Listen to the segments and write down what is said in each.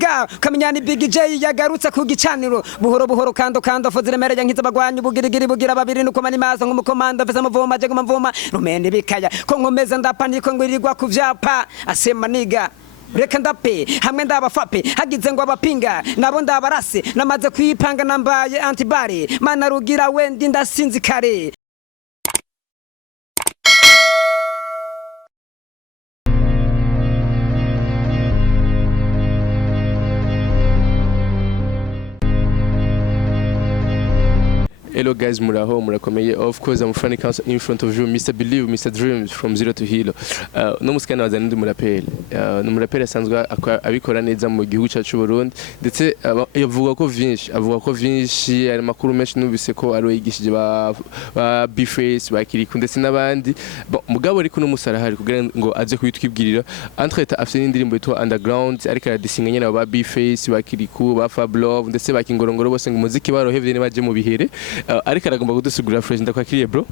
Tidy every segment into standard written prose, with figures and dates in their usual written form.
Kamenyani Big J yagarutse ku gicaniro buhoro buhoro kando fozire mere yankiza bagwanyu bugirigiri bugira babiri nuko mani maso nk'umukomanda vesa muvoma je mvoma rumende bikaya ko nkomeza ndapaniko ngwirirwa ku vyapa asema niga reka ndape hamwe ndabafape hagize ngo abapinga nabo ndabarase namaze kwipanga nambaye antibare mana rugira wendi ndasinzi kare. Hello guys, muraho murakomeye. Of course I'm funny council in front of you, Mr. Believe, Mr. Dreams from Zero to Hero. No musikana wazana ndi muraperi. No muraperi asanzwe abikora neza mu gihugu cyacu Burundi. Ndetse avuga ko vyinshi ari makuru menshi nubise ko ari yigishije ba B-Face bakiriku ndetse nabandi. Mugabo ariko no musara hari kugira ngo aze kuyitwibwirira. Entreta afite n'indirimbo yitwa Underground ariko aradisinga nyene ba B-Face bakiriku ba Fab Love ndetse bakingorongoro bose ngo muziki barohevye ne baje mu bihere. Ariko aragomba kudusugura fresh ndakwakiriye bro.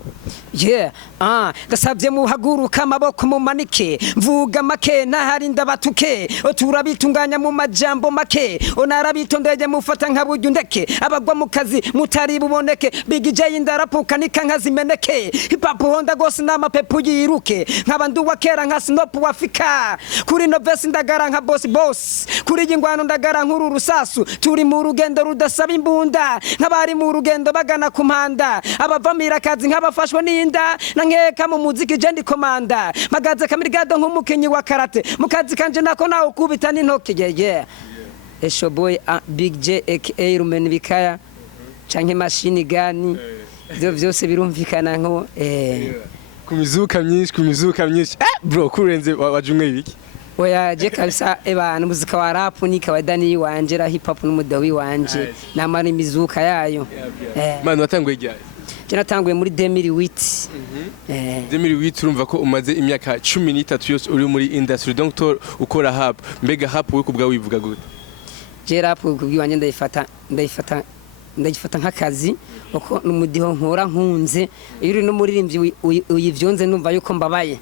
Ndasabye muhaguruka amaboko mu manike mvuga make nahari ndabatuke turabitunganya mu majambo make onarabitondeye mufata nkaburyo ndeke abagwa mu kazi mutari buboneke Big J ndarapuka nikankazimeneke hip hop honda gose n'amapepu yiruke nk'abandu wakera nka Snoop wafika kuri no verse ndagara nka boss kuri ingwano ndagara nkuru rusasu turi mu rugendo rudasaba imbunda nk'abari mu rugendo bagana kumanda abavamira kazi nk'abafashwe n'inda nankeka mu muziki je ndi komanda magaze kamirigado nk'umukenyi wa karate mukazi kanje nako nawo kubita n'intoke Esho boy Big J aka rumeni bikaya canke machine gani byo byose birumvikana nko kumizuka myinshi bro kurenze wajumwe ibiki oya je kabisa ebana muzika wa rap ni kawadani wanje ra hip hop n'umudawi wanje namara imizuka yayo manu watanguye ryari je natanguye muri 2008 2008 urumva ko umaze imyaka 13 yose uri muri industry donc ukora rap mbega rap we kubwa wivuga gute je rap kubwiwanje ndayifata nk'akazi uko numudiho nkora nkunze iyo uri no muririmbyi uyivyonze numva yuko mbabaye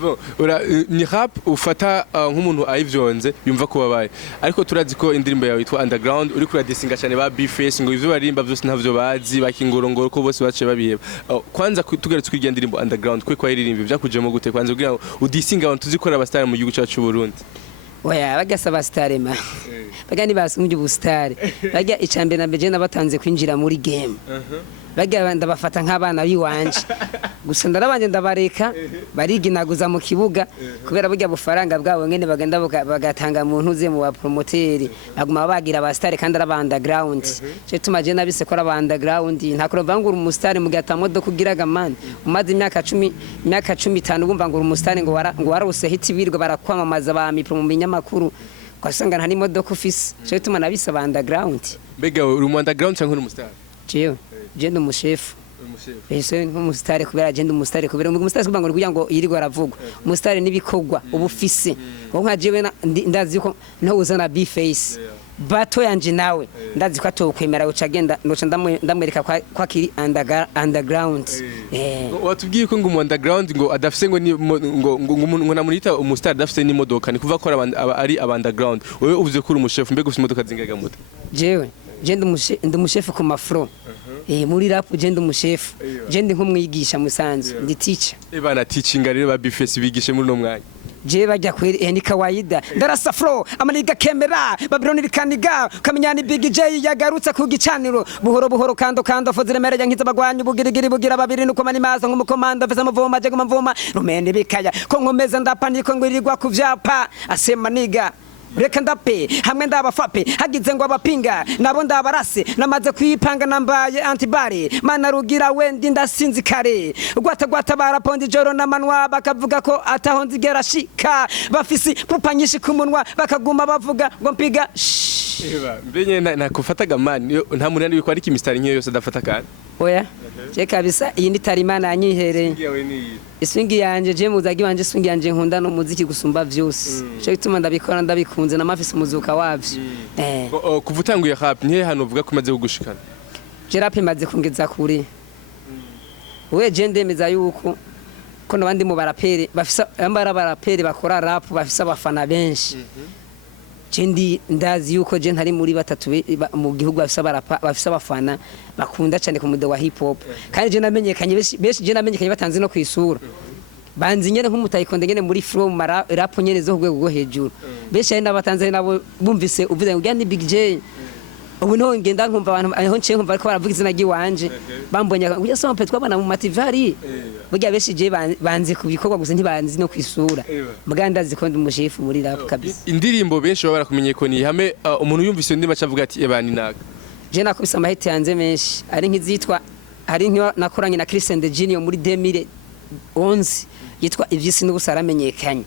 Bon, ni rap ufata nk'umuntu ayivyonze yumva ko babaye ariko turazi ko indirimbo yawe yitwa Underground uri kuri disinga cyane ba B-Face ngo ivyo barimba byose ntavyo bazi bakingorongoro ko bose bace babiheba kwanza tugaretse kwiga indirimbo Underground kwe kwa iririmba byakujemo gute kwanza kugira ngo udisinga abantu tuzikora abastar mu gihugu cyacu Burundi oya bagasaba star ma bagani basunje ubustare bajya icambe na beje nabatanze kwinjira muri game baga ndabafata nk'abana biwanje gusa ndarabanje ndabareka bariginaguza mu kibuga kubera burya bufaranga bwabo ngene bagenda bagatanga mu ntuze mu ba promoteri baguma bagira ba star kandi ara underground cyo tumaje nabise ko ara underground ntakoro bangura umustar mu gatamodo kugiraga man umaze imyaka 15 bumva ngo umustar ngo warose hit birwa barakwamamaza ba mi promo binyamakuru kwasanga nta n'imodoka ufise cyo tuma nabise ba underground mbega uri mu underground cyangwa uri umustar Jewe jendo umushefu ese nk'umustar kubera jendo umustar kubera umustar kubango kugira ngo yirirwa aravugwa umustar nibikogwa ubufise ngo nka jewe ndazi ko nto uzana B-Face bato yanje nawe ndazi ko atokwemera ucagenda noca ndamwereka kwa kiri underground watubwiye ko ngo mu underground ngo adafise ngo namurita umustar adafise n'imodoka ni kuva ko ari underground wewe uvuze ko uri umushefu mbega ufise imodoka zingaga muta jewe ndi umushefu ku mafro muri rap ndi umushefu ndi nk'umwigisha musanzu ndi teacher bana teaching rero ba B-Face bigishe muri no mwanya je bajya kweri ni kawaida ndarasa flow amaniga kemera babironi bikaniga kamenyani Big J yagarutse ku gicaniro buhoro buhoro kando fozire mere yankiza bagwanyu bugirigiri bugira babiri nuko mani maso nk'umukomanda vesa muvoma je mvoma rumende bikaya ko nkomeza ndapaniko ngwirirwa ku vyapa asema niga reka ndape hamwe ndabafape hagize ngo abapinga nabo ndabarase namaze kwipanga nambaye antibare mana rugira wendi ndasinzi kare gwata barapondi joro namanwa bakavuga ko ataho nzigera shika bafisi pupanyishi kumunwa bakaguma bavuga ngo mpiga mbenye nakufataga man nta munani wiko ariko imistari nkiyo yose adafata kandi oya je kabisa iyi ni tarimana yanyihereye iswingi yanje je muzagi wanje swingi yanje nkunda no muziki gusumba vyose cyo bituma ndabikora ndabikunze namafise umuzuka wavyo kuva utanguye rap ntihe hano uvuga ko umaze kugushikana je rap imaze kungeza kure we je ndemeza yuko ko nabandi mu baraperi bafisa ambara baraperi bakora rap bafisa abafana benshi Jendi ndazi yuko je ntari muri batatu mu gihugu bafisa abafana bakunda cyane ku mudo wa hip hop kandi je namenyekanye benshi je namenyekanye batanze no kwisura banzi nyene nk'umutayikonde nyene muri flow rap nyene zo rwego rwo hejuru benshi ari n'abatanze nabo bumvise uvuze ngo ni Big J ubu no ngenda nkumva abantu aho nce nkumva ariko baravuga izina giwanje bambonye ngo so mpe twabana mu mativari burya benshi je banzi kubikorwa gusa ntibanzi no kwisura muganda zikondo umushefu muri rap kabisa indirimbo benshi baba barakumenye ko ni hame umuntu yumvise ndimba cavuga ati ebani naga je nakubisa amahete yanze menshi ari nk'izitwa hari nk'iyo nakoranye na Christian de Genio muri 2011 yitwa ivyisi n'ubusa aramenyekanye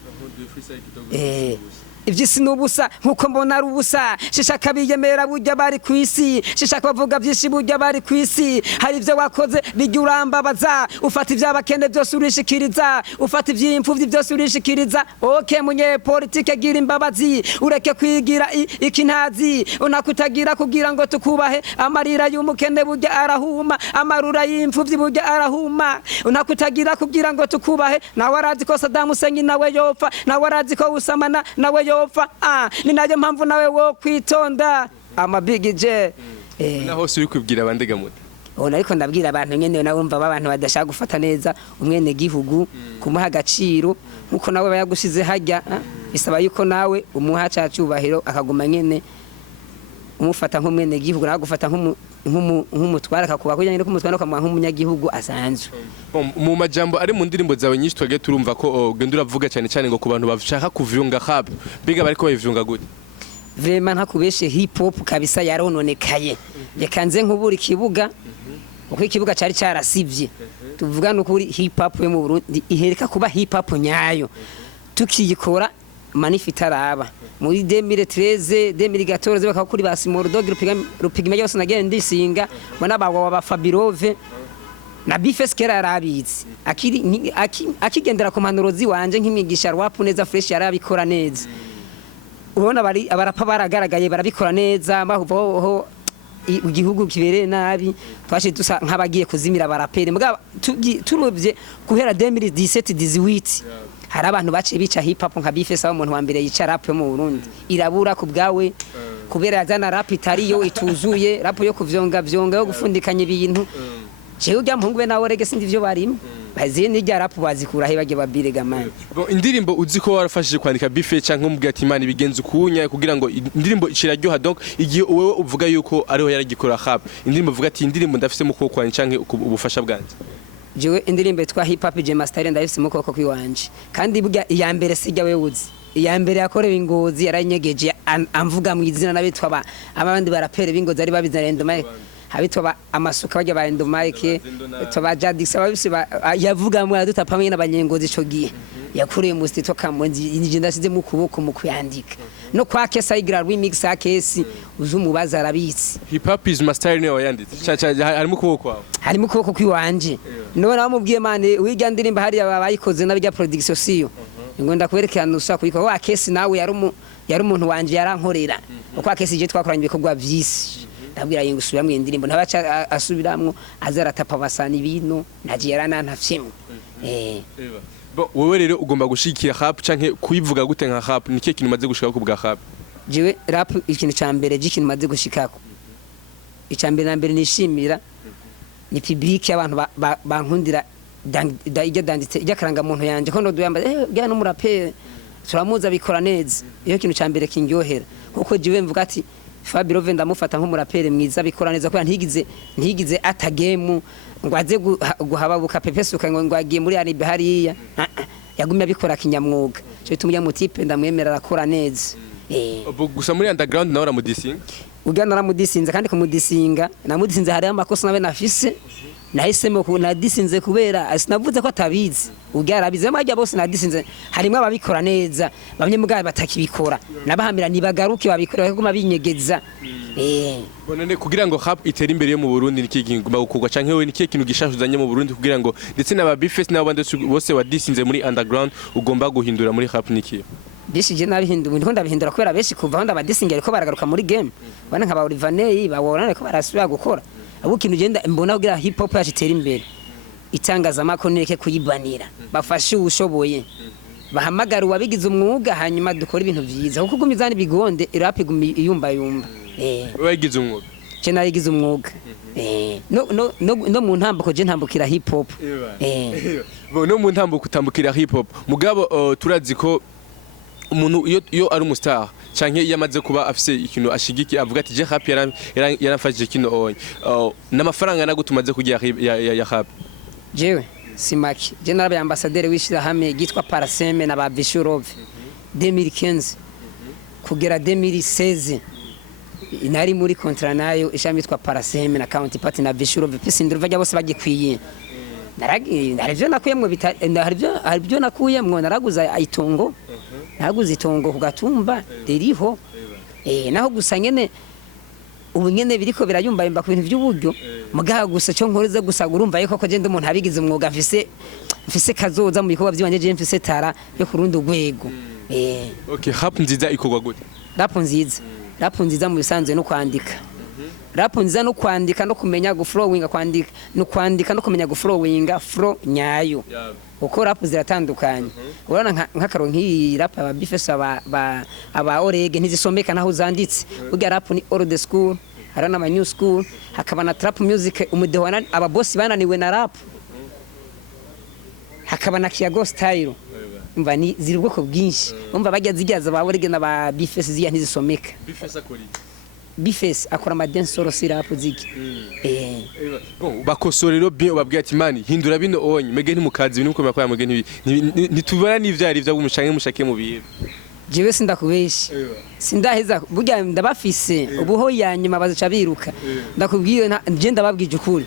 ivyisi n'ubusa nkuko mbona ari ubusa shishaka biyemera burya bari kwisi shishaka bavuga byinshi burya bari kwisi hari ivyo wakoze bijya urambabaza ufata ivy'abakene byose urishikiriza ufata ivy'imfuvyi byose urishikiriza okay munye politike gira imbabazi ureke kwigira ikintazi unakutagira kugira ngo tukubahe amarira y'umukene burya arahuma amarura y'imfuvyi burya arahuma unakutagira kugira ngo tukubahe nawe arazi ko Saddam Hussein nawe yopfa nawe arazi ko Usamana nawe yopfa ni naje mpamvu nawe wo kwitonda Big J naho suri kubwira abandega muti ariko ndabwira abantu nyene nawe umva abantu badashaka gufata neza umwene gihugu kumuha agaciro nkuko nawe bayagushize hajya bisaba yuko nawe umuha cyacubahiro akaguma nyene umufata nk'umwene gihugu nawe gufata nk'umutwara akakuba ko nyene ko umutwara ukamuha nk'umunyagihugu asanzwe mu majambo ari mu ndirimbo zawe nyinshi twage turumva ko genda uravuga cyane cyane ngo ku bantu bashaka kuvyunga rap biga bariko bavyunga gute vraiment ntakubeshe hip hop kabisa yarononekaye yakanze nk'uburi kibuga uko ikibuga cari carasivye tuvuga no kuri hip hop yo mu Burundi ihereka kuba hip hop nyayo tukiyikora manifita araba muri 2013 2014 bakakuri ba Simordog rupigima yose nagiye ndisinga bona ba Fabirove na Bifes kera yarabizi akigendera ku manuro ziwanje nk'imigisha rap neza fresh yarabikora neza ubona bari abarapa baragaragaye barabikora neza baho igihugu kibereye nabi twaje dusa nk'abagiye kuzimira barapere mugaba turubye guhera 2017 18 hari abantu baciye bica hip hop nka Bifes aho umuntu wa mbere yica rap yo mu Burundi irabura ku bwawe kubera yazana rap itariyo ituzuye rap yo kuvyonga yo gufundikanya ibintu jewe ujya mpungu nawe rege sindi vyo barimo baziye n'ijya rap bazikura he bagiye babirega man indirimbo uzi ko warafashije kwandika Bifes canke umubwira ati imana ibigenza ukunya kugira ngo indirimbo ishiraryoha donc igihe wewe uvuga yuko ariho yaragikora rap indirimbo uvuga ati indirimbo ndafise mu kuboko kwanje canke ubufasha bwanje jewe indirimbo twa hip hop je master ndafise mu kuboko kwiwanje kandi burya iya mbere sijya wewe uzi iya mbere yakorewe ingozi yaranyegeje amvuga mu izina nabitwa abandi barapere bingozi ari babizarendo mai habitwa amasuka bajya barendo Mike toba Jadix ababise yavuga mu adutapamwe n'abanyengozi ico gihe yakorewe mu stito kamonzi inje ndasize mu kuboko mu kuyandika no kwa kesa igira remix akesi uzumubaza arabitsi hip hop is master ne wayanditse harimo kuboko kwawe harimo kuboko kwiwanje none bamubwiye mane wiga ndirimba hari abayikoze nabijya production siyo ngo ndakwerekana usa kuyiko wa kesi nawe yari umuntu wanje yarankorera uko akesi je twakoranye ibikorwa vyisi ndabwira yingu subira indirimbo ntabaca asubiramwo azaratapa basana ibintu nagiye yaranantafyemo wowe rero ugomba gushikira rap canke kuyivuga gute nka rap niki kintu maze gushika ku bwa rap jewe rap ikintu cyambere gikintu maze gushikako icambere nambere nishimira ni public y'abantu bankundira ijya danditse ijya karanga muntu yanje ko nduyamba bya no murapere turamuza bikora neza iyo kintu cyambere kingyohera kuko jewe mvuga ati Fabirove ndamufata nk'umurapere mwiza bikora neza ko ntigize atagemu ngo aze guhababuka pepesuka ngo agiye muri Aririmba hariya yagumye abikora kinyamwuga cyo tumya mutipe ndamwemera arakora neza gusa muri underground nawe ramudisinga ujya naramudisinze kandi kumudisinga namudisinze hari amakosa nabe nafise nahisemo ko nadisinze kubera sinavuze ko atabizi ugarabize majya bose nadisinze harimo ababikora neza bamwe mugabo batakibikora nabahamira nibagaruke babikora ko mabinyegeza bonane kugira ngo rap itere imbere yo mu Burundi niki ginguma gukugwa canke we niki kintu gishashuzanye mu Burundi kugira ngo ndetse n'aba Bifes n'abo bande bose wadisinze muri underground ugomba guhindura muri rap niki bishije nabihinduye ndiko ndabihindura kubera beshi kuva aho ndabadisingera ko baragaruka muri game bana nka ba Olivaney babonane ko barasubira gukora abo kintu genda mbona kugira hip hop yashitera imbere itangazamakuru nireke kuyibanira bafashe ushoboye bahamagara uwabigize umwuga hanyuma dukora ibintu vyiza kuko gumizana bigonde rap yumba wagize umwuga je narigize umwuga no mu ntambuko je ntambukira hip hop no mu ntambuko utambukira hip hop mugabo turazi ko umuntu iyo ari umustar canke yamaze kuba afise ikintu ashigiki avuga ati je rap yaramfashije kino onye n'amafaranga nagutumaze kugira ya rap jewe simaki je narabe ambassadeur wishira hamwe gitwa Paraseme na ba Bishurov 2015 kugera 2016 inari muri kontra nayo ishami twa Paraseme na counterpart na Bishurov pisi ndumva jya bose bagikwiye narivyo nakuyemwe harivyo nakuyemwe naraguza itongo naraguza itongo kugatumba ririho naho gusa nyene ubu nyene biriko birayumba yumba ku bintu by'uburyo mugaha gusa cyo nkoreze gusa urumva yuko je ndi umuntu abigize umwuga mfise kazoza mu bikorwa by'ibanje je mfise tara yo kurundi urwego okay rap nziza ikorwa gute rap nziza mu bisanzwe no kwandika rap nziza no kwandika no kumenya guflowinga kwandika no kumenya guflowinga flow nyayo uko rap ziratandukanye urana nk'akaro nk'iyi rap aba bifesa aba orege ntizisomeka naho zanditse burya rap ni old school harana ama new school hakaba na trap music umudewana aba boss bananiwe na rap hakaba na kiago style umva ni ziri ubwoko bwinshi umva bajya zigaza ba orege na ba bifesa ziya ntizisomeka bifesa kuri bifes akora ama dance solo sirap ziki bon bakosorero bien ubabwiye ati mani hindura bino onye mege ntimukazi ibintu mukomeye kwa mege ntitubara n'ivyari byo gumushange mushake mu biye jewe sindakubesha sindaheza burya ndabafise ubuho yanyuma bazaca biruka ndakubwiye je ndababwije ukuri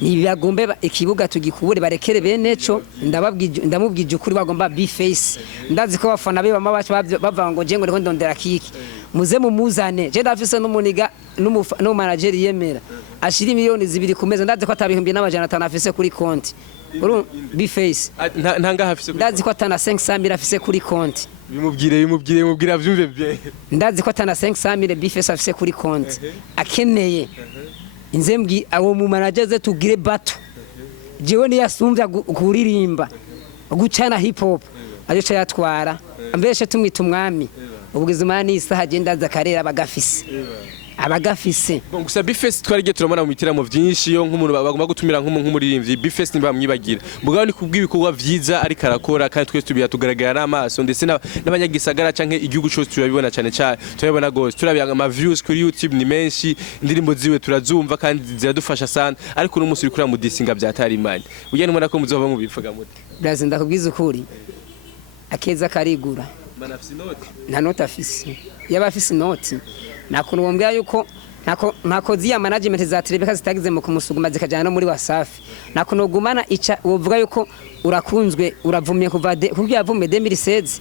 nibagombe ikibuga tugikubure barekere beneco ndamubwije ukuri bagomba be face ndazi ko bafana be bama bava ngo je ngo ndondera kiki muze mumuzane je ndafise n'umuniga no manager yemera ashira miliyoni 2 kumeza ndazi ko atabihumbi n'amajana 5 afise kuri konti be face ntanga hafise ndazi ko atana 500 afise kuri konti bimubwira vyumve bye ndazi ko atana 500 be face afise kuri konti akeneye inzembwi abo mu manager ze tugire bato jewe ni yasumvya kuririmba gucana hip hop ayo cha yatwara ambeshe tumwita umwami ubugizima ni isaha agenda zakarera abagafise bon gusa bifest twarige turamana mu mitiramo vyinshi yo nk'umuntu bagomba gutumira nk'umuririmbyi bifest ntibamwibagira mugabo ni kubw'ibikorwa vyiza ari karakora kandi twese tubiya tugaragara n'amaso ndetse n'abanyagisagara canke igihugu cyose turabibona cyane turabibona gose turabiya ama views kuri YouTube ni menshi indirimbo ziwe turazumva kandi ziradufasha sana ariko n'umunsi uri kuri mu disinga byatari imani ugiye numara ko muzova mu bivuga muti braze ndakubwiza ukuri akeza karigura manafisi note nta note afisi yaba afisi note nakuntu bombwa yuko ntako ziya management za Trebeka zitagize mu kumusuguma zikajana no muri Wasafi nakuntu gumana ica wovuga yuko urakunzwe uravumye kuva kubyo yavume 2016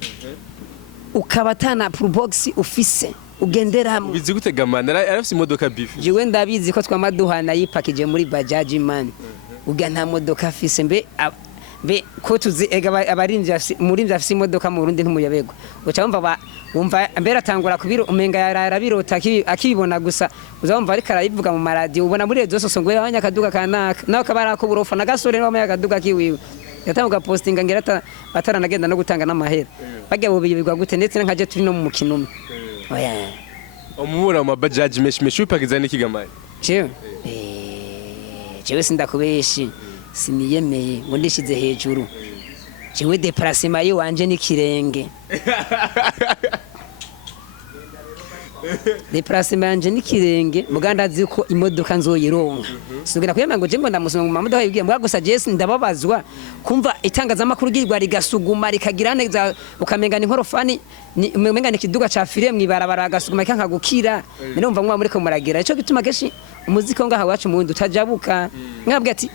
ukabatana probox ufise ugendera bizi gutega man arafise imodoka beef jiwe ndabizi ko twamaduhana yipakije muri Bajaj man uga nta modoka afise mbe ko tuzi abarinzi murinzi afise imodoka mu Burundi ntumuyabego uca wumva mbere atangura kubiro umenga yarabirota akibibona gusa uzumva ariko arayivuga mu maradi ubona muri rezo sose ngo yanya kaduga kanaka nawe kabara ko burofa na gasore no kaduga kiwiwe yatanguka postinga ngera bataranagenda no gutanga n'amahera bajya bubibirwa gute ndetse nkaje turi no mu mukino umwe oya umubura mu Bajaj meshi upakiza n'ikigamaye jewe sindakubeshi siniyemeye ngo ndishize hejuru jewe déplacement yo wanje n'ikirenge déplacement yanje n'ikirenge muganda azi ko imodoka nzoyironka singira kuyema ngo je ngo ndamusoma mu mamodoka yibwiye mbwa gusa Jesse ndababazwa kumva itangazamakuru girwa rigasuguma rikagira neza ukamenga ni nkorofani umenga ni kiduga ca fire mwibarabara agasuguma kanka gukira numva mwa muri ko muragira ico gituma keshi umuziki ngaha wacu mu utajabuka mwabwe ati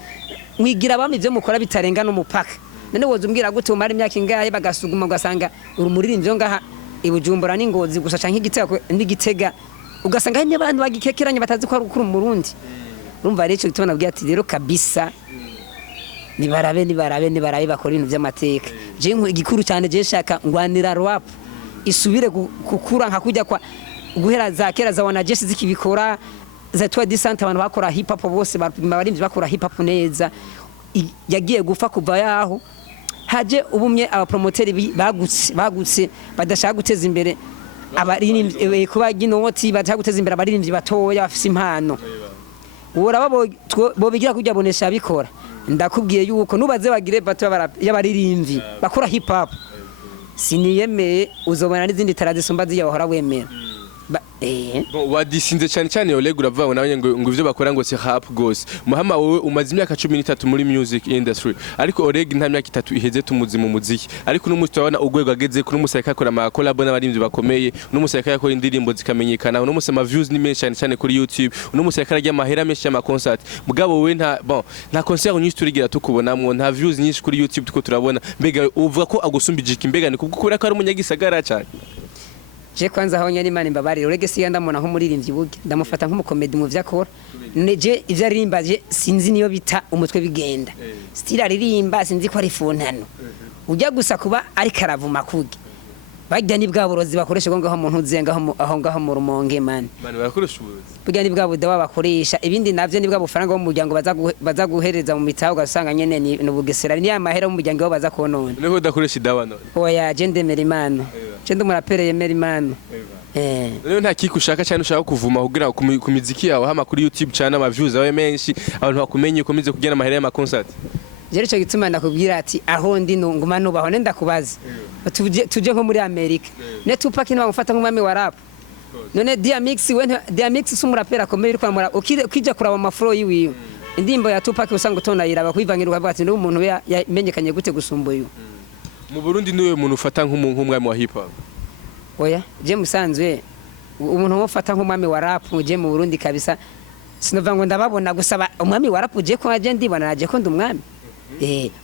mwigira bamwe ivyo mukora bitarenga n'umupaka none woza umbwira gute umara imyaka ingahe bagasuguma ugasanga urumuririmbyo ngaha ibujumbura n'ingozi gusa canke igitega ugasanga hari n'abantu bagikekeranye batazi ko ari ukuri umurundi urumva rero cyo nabwiye ati rero kabisa nibarabe bakora ibintu by'amateka je igikuru cyane je shaka ngwanira rap isubire gukura nka kujya kwa guhera za kera za wana Jesse zikibikora za twa disante abantu bakora hip hop bose barimvye bakora hip hop neza yagiye gufa kuva yaho haje ubumye abapromoteri bagutse badashaka guteza imbere abaririmbyi kuba ginoti badashaka guteza imbere abaririmbyi batoya bafise impano uraba bo bigira kujya bonesha bikora ndakubwiye yuko nubaze bagire bato y'abaririmbyi bakora hip hop siniyemeye uzobona n'izindi tarazisumba ziya bahora wemera wadisinze cyane cyane Oleg uravuga nawe ngo ivyo bakora ngo si rap gose Muhama wowe umaze imyaka 13 muri music industry ariko Oleg nta myaka 3 iheze tumuzi mu muziki ariko n'umunsi turabona ugwego ageze kuri umusarika akora ama collab n'abarimvyi bakomeye n'umusarika yakora indirimbo zikamenyekana n'umunsi ama views ni menshi cyane kuri YouTube n'umusarika arya amahera menshi y'ama concert mugabo wowe nta concert nyinshi turigira tukubonamwo nta views nyinshi kuri YouTube tuko turabona mbega uvuga ko agusumbijika mbega ni kubwo kubera ko ari umunyagisagara cyane je kwanza aho nyari mani mbabarira urege siya ndamona nko muririmbyi buge ndamufata nko comedi mu vyakora neje ivyo aririmba je sinzi niyo bita umutwe bigenda style aririmba sinzi ko ari fontano ujya gusa kuba ari karavuma kuge bajya ni bwa burozi bakoresha ngo ngaho umuntu uzenga aho ngaho mu rumonge mani barakoresha uburozi bujya ni bwa budawa bakoresha ibindi navyo ni bwa bufaranga bo mu muryango baza guhereza mu mitaho gasanga nyene ni Bugesera ni amahera mu muryango baza konona neho dakoresha idawa none oya je ndemera imana je ndumurapere yemera imana rero nta kiki ushaka cyane ushaka kuvuma kugira ku miziki yawe hama kuri YouTube cyane ama views awe menshi abantu bakumenye ukomeze kugira amahera y'ama concert jeri cyo gituma ndakubwira ati aho ndi nguma nubaho nenda kubaza tuje nko muri America ne Tupac ni bamufata nk'umwami wa rap none DMX sumurapera akomeye ariko ukija kuraba amaflow yiwiwe indimbo ya Tupac usanga utona yiraba kwivangira ukavuga ati ndi umuntu yamenyekanye gute gusumbuye mu Burundi niwe muntu ufata nk'umwami wa hip hop oya je musanzwe umuntu wofata nk'umwami wa rap je mu Burundi kabisa sinova ngo ndababona gusaba umwami wa rap je ko aje ndibona naje ko ndumwami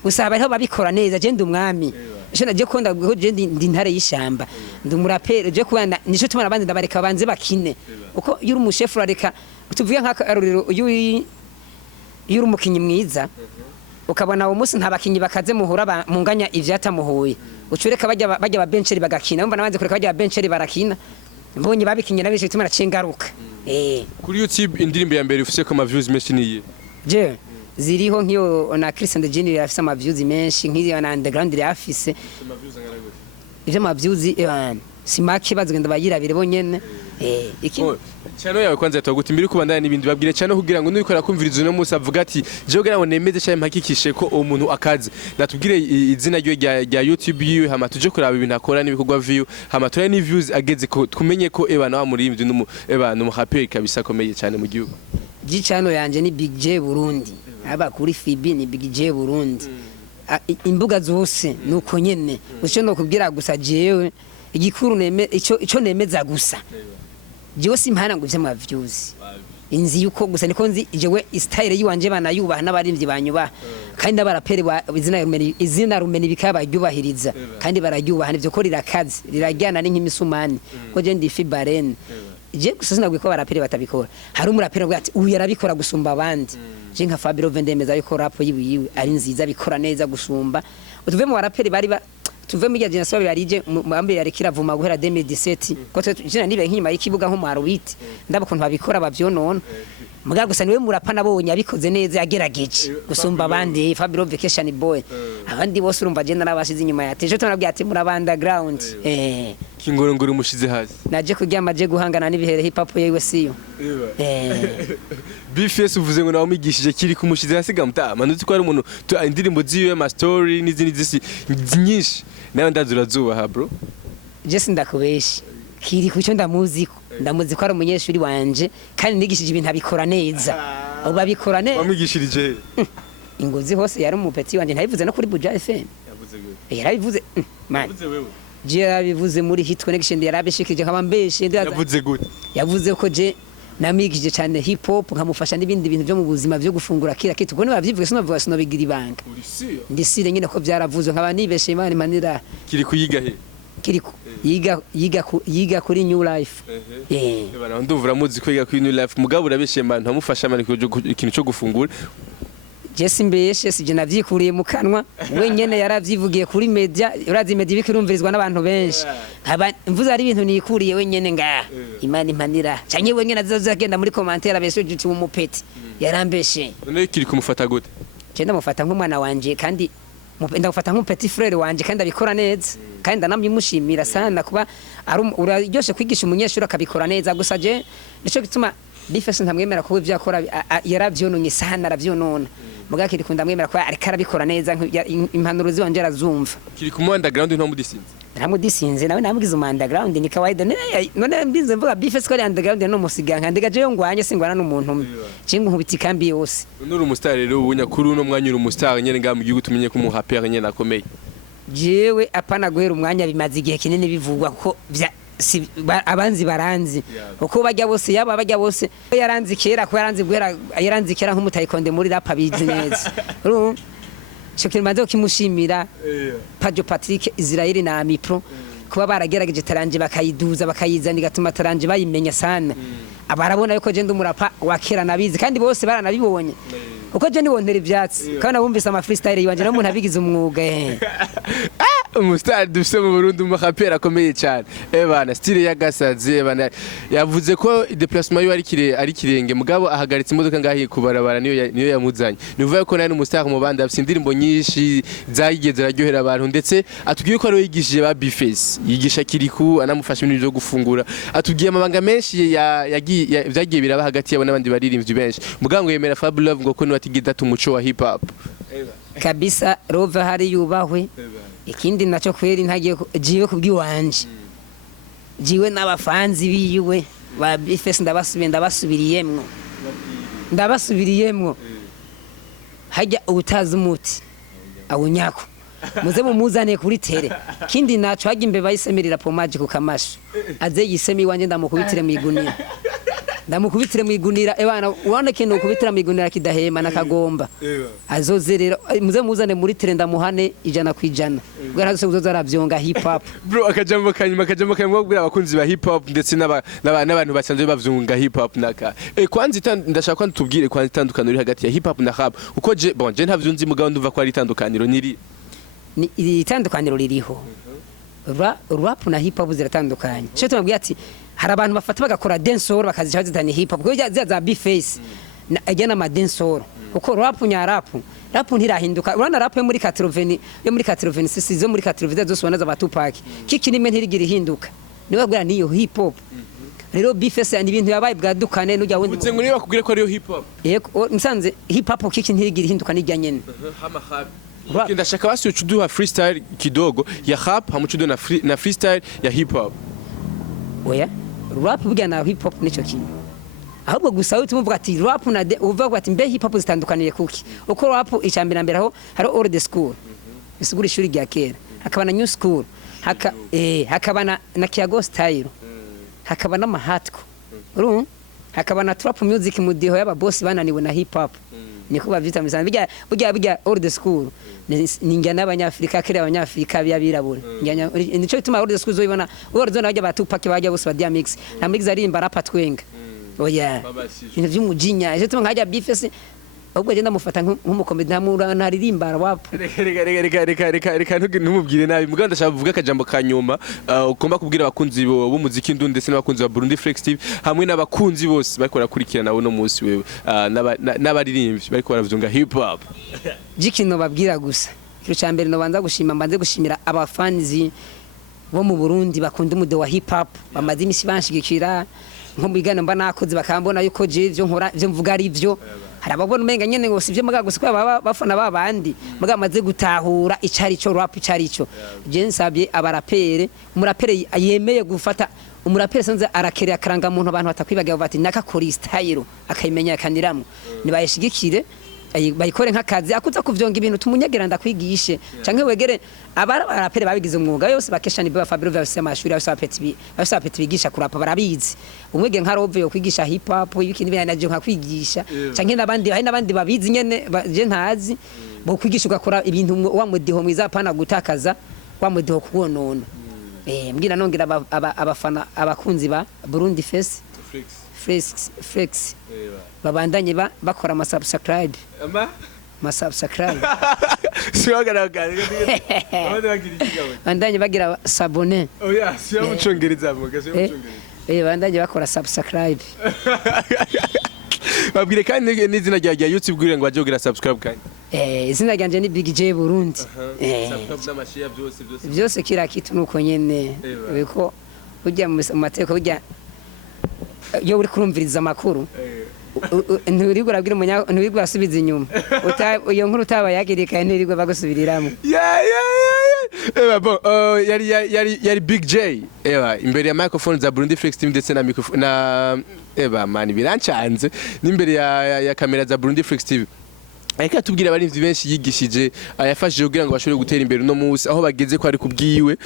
gusaba aho babikora neza je ndumwami shana je ko ndaje ndi ntare y'ishamba ndumurapere je kubana nico tumana abandi ndabareka banze bakine uko yuri umushefu rareka tuvuye nk'akaruriro yuri umukinyi mwiza ukabona uwo munsi ntabakinyi bakaze muhura munganya ivyatamuhuye ucureka bajya ba bencheri bagakina umva nabanze kureka bajya ba bencheri barakina mbonye babikinye nabishe tumara cingaruka kuri YouTube indirimbo ya mbere ufise ko ama views menshi niye je ziriho nk'iyo na Christian de Junior afise ama views menshi nk'iyo na underground yafise ama views angana gute ivyo ama views simaki bazigenda bayirabire bonyene cyano yawe kwanza twaguta imbere kubandana n'ibindi babwire cyano kugira ngo nubikora kumviriza no musa avuga ati je kugira ngo nemeze cyane mpakikishe ko umuntu akaze natubwire izina rya YouTube yiwe hama tuje kuraba ibintu akora n'ibikorwa view hama tore ni views ageze ko tumenye ko na muririmbyi no rapper kabisa komeye cyane mu gihugu gicano yanje ni Big J Burundi aba kuri Fibi ni Big J Burundi imbuga zose nuko nyene uco no kubwira gusa jewe igikuru ico nemeza gusa jewe simpana ngo vyama views inzi yuko gusa niko nzi jewe style yiwanje banayubaha n'abarimvyi banyubaha kandi n'abaraperi izina rumeni bikabaryubahiriza kandi bararyubaha nivyo ko rirakaze rirajyana n'ink'imisumani ko je ndi Fibarene je gusa sinabwiye ko abaraperi batabikora hari umuraperi ngo ati uyu yarabikora gusumba abandi je nka Fabiro Vendemeza yuko rap yiwe ari nziza bikora neza gusumba utuve mu baraperi bari tuve mu gihe nasobe yarije mambere yarekira vuma guhera 2017 ko tujina nibe nk'inyuma y'ikibuga nko mu Arubiti ndabakuntu babikora bavyonona muga gusa niwe murapa nabonye abikoze neza yagerageje gusumba abandi Fabiro Vacation Boy abandi bose urumva je narabashize inyuma yateje tonabwiye ati muri underground kingorongoro mushize hasi naje kuryama je guhangana n'ibihere hip hop yewe siyo BFS uvuze ngo nawe umigishije kiri kumushize hasi gamta manutse ko ari umuntu indirimbo ziwe ma story n'izindi zisi nyinshi nawe ndazurazuba bro je sindakubesha kiri kucyo ndamuzi ko ari umunyeshuri wanje kandi nigishije ibintu abikora neza abo babikora neza wamwigishirije ingozi hose yari umupeti wanje ntabivuze no kuri Buja FM yavuze gute yarabivuze man yavuze wewe je yabivuze muri hit connection yarabishikije nkabambeshe yavuze gute yavuze ko je namigije cyane hip hop nkamufasha n'ibindi bintu byo mu buzima byo gufungura kira kitu ubwo nibavyivuge sinovuga sinobigira ibanga ndisire nyine ko byaravuze nkaba nibeshe imana manira kiri kuyiga he kiri yiga kuri new life bana nduvura muzi kwiga kuri new life mugabo urabeshe imana ntamufasha amane ikintu cyo gufungura Jesse mbeshe sije navyikuriye mu kanwa wenyene yaravyivugiye kuri media urazi media bikirumvirizwa n'abantu benshi nkaba mvuze ari ibintu nikuriye wenyene nga imana impanira cyanye wenyene azagenda muri commentaire abeshe uti umupeti yarambeshe none kiri kumufata gute cyenda mufata nk'umwana wanje kandi ndagufata nk'umupetit frère wanje kandi abikora neza kandi ndanamyimushimira sana kuba uraryoshe kwigisha umunyeshuri akabikora neza gusa je nico gituma bifese ntamwemera ko ivyo akora yaravyononye sana aravyonona mugaki rikunda mwemera ko ariko arabikora neza impanuro ziwanje arazumva kiri ku underground nto mudisinze ntamudisinze nawe namugize mu underground ni kawaida none mbize mvuga bifese ko ari underground no musiganka ndigaje yo ngwanye singwana n'umuntu umwe cingu nkubiti kambi yose nuri umustar rero ubunya kuri uno mwanya uri umustar nyene ngamu gihugu tumenye ko mu rapper nyene akomeye jewe apana guhera umwanya bimaze igihe kinini bivugwa ko abanzi baranzi uko bajya bose yaba bajya bose yaranzi kera ko yaranzi kera nk'umutayikonde muri rap abizi neza shokiri manzo kimushimira Pajo Patrick Israel na Amipro kuba baragerageje taranje bakayiduza bakayizana igatuma taranje bayimenya sana abarabona yuko je ndumurapa wakera nabizi kandi bose baranabibonye uko je niwontera ivyatsi kandi nabumvise ama freestyle yanje no muntu abigize umwuga umustar dufise mu Burundi mu rapper akomeye cyane bana style yagasaze bana yavuze ko déplacement yo ari kirenge mugabo ahagaritse imodoka ngahiye kubarabara niyo yamuzanye nivuga ko nari umustar mu bandi afise indirimbo nyinshi zayigeze araryohera abantu ndetse atubwiye ko ari yigishije ba Bface yigisha kiriku anamufasha ibintu byo gufungura atubwiye amabanga menshi vyagiye biraba hagati yabo n'abandi baririmbyi benshi mugango yemera Fab Love ngo ko ni watigida tumuco wa hip hop kabisa Rove hari yubahwe ikindi naco kweri ntagiye jiwe kubwiwanje jiwe n'abafanzi biwe ba Bface ndabasubiriyemwo hajya ubutazi umuti awunyako muze mumuzane kuri tere kindi naco hajya imbe bayisemerera pomage ku kamasho aze yisemi wanje ndamukubitire mu igunira ebana uwane kintu ukubitira mu igunira kidahema nakagomba azoze rero muze muzane muri tere ndamuhane 100% ubwo nazo uzoza aravyonga hip hop bro akajambo kanyuma bwira abakunzi ba hip hop ndetse n'abantu basanzwe bavyunga hip hop naka kwanza ndashaka ko tubwire kwanza itandukaniro hagati ya hip hop na rap uko je ntavyunzi mugabo ndumva ko ari itandukaniro ni itandukaniro ririho rap na hip hop ziratandukanye cyo tumabwiye ati hari abantu bafata bagakora dancehall bakazica zitani hip hop kuko za Bface ajyana ama dancehall uko rap nya rap ntirahinduka urana rap yo muri 86 zo muri 80 zose wanaza ba Tupac kiki nimwe ntirigira ihinduka niwe bwira niyo hip hop rero Bface ni ibintu yabaye bwadukane n'ujya wundi utse ngo niba bakubwire ko ariyo hip hop yego nsanze hip hop kiki ntirigira ihinduka n'ijya nyene ndashaka basi ucuduha freestyle kidogo ya rap hamucudo na freestyle ya hip hop oya rap burya na hip hop nico kintu ahubwo gusa utumvuga ati rap na uvuga ati mbe hip hop zitandukaniye kuki uko rap icambira mbere aho hari old school isugura ishuri rya kera hakaba na new school hakaba na Kiago style hakaba na mahatko hakaba na trap music mudiho y'aba boss bananiwe na hip hop niko bavyita mizana burya old school ninjyana abanyafrika kera abanyafrika byabirabura nico bituma old school zoibona orizona bajya batupake bajya bose badia mix na mix Aririmba rapa twenga oya ibintu by'umujinya je tuma nkajya Bface ubwo je ndamufata nk'umukomedi ntamura Aririmba wapo reka ntumubwire nabi muganda ndashaka kuvuga akajambo kanyuma ukomba kubwira abakunzi b'umuziki ndundi ndetse n'abakunzi ba Burundi Flex TV hamwe n'abakunzi bose bariko barakurikirana no munsi wewe n'abaririmbyi bariko baravyunga hip hop jikino babwira gusa kiro cyambere no banza gushimira abafanzi bo mu Burundi bakunda umude wa hip hop bamaze imisi banshigikira nko mubigana mba nakoze bakambona yuko je byo nkora byo mvuga ari byo hari ababona umenga nyene ngo sivyo muga gusa kwa bafana babandi muga maze gutahura icari cyo rap icari cyo je nsabye abarapere umurapere yemeye gufata umurapere sanze arakerera karanga muntu abantu batakwibaga bati nakakora style akayimenya kandiramo nibayishigikire bayikore nk'akazi akuza kuvyonga ibintu tumunyegera ndakwigishe canke wegere abarapere babigize umwuga yose bakesha ni Fabio vya amashuri abasapeti bigisha kurapa barabizi umwege nka Rove yo kwigisha hip hop ibikindi binaje nka kwigisha canke n'abandi babizi nyene je ntazi bo kwigisha ugakora ibintu wa mudiho mwiza pana gutakaza wa mudiho kuwonona mbwira nongera abafana abakunzi ba Burundi Flex babandanye bakora ama subscribe subscribe bandanye bagira s'abonner oya siya mucongereza bandanye bakora subscribe babwire kandi n'izina rya YouTube bwire ngo baje kugira subscribe kandi izina ryanje ni Big J Burundi. Subscribe n'amashiya byose Byose kira kitu nuko nyene. Biko ujya mu mateko ujya yo uri kurumviriza amakuru. Nturigura abwira nturigura asubiza inyuma. Iyo nkuru utaba yagirika nturigura bagusubiriramo. Bon, yari Big J. Imbere ya microphone za Burundi Flex Team ndetse na microphone na mani birancanze n'imbere ya kamera za Burundi Flex TV. Ariko atubwira abarinzi benshi yigishije yafashije kugira ngo bashobore gutera imbere no munsi aho bageze ko ari kubwiwe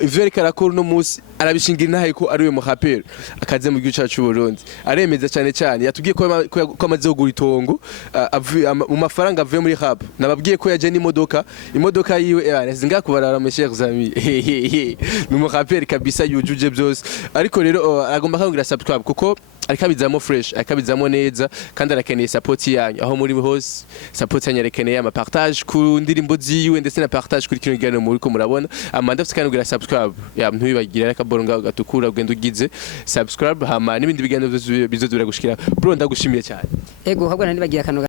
ivyo ariko arakora no munsi arabishingira ntahe ko ari we mu rapper akaze mu gihugu cyacu Burundi aremeza cyane yatubwiye ko amaze kugura itongo mu mafaranga avuye muri rap nababwiye ko yaje n'imodoka yiwe nazinga kubarara mes chers amis ni mu rapper kabisa yujuje byose ariko rero agomba kangira subscribe kuko ariko abizamo fresh akabizamo neza kandi arakeneye support yanyu aho muri hose support yanyu arakeneye ama partage ku ndirimbo ziwe ndetse na partage kuri kino gano muri ko murabona amanda fite kangira subscribe ntubibagira akaboronga gatukura ugenda ugize subscribe hama n'ibindi biganiro bizodura gushikira bro ndagushimiye cyane ego habwo nani bagira kano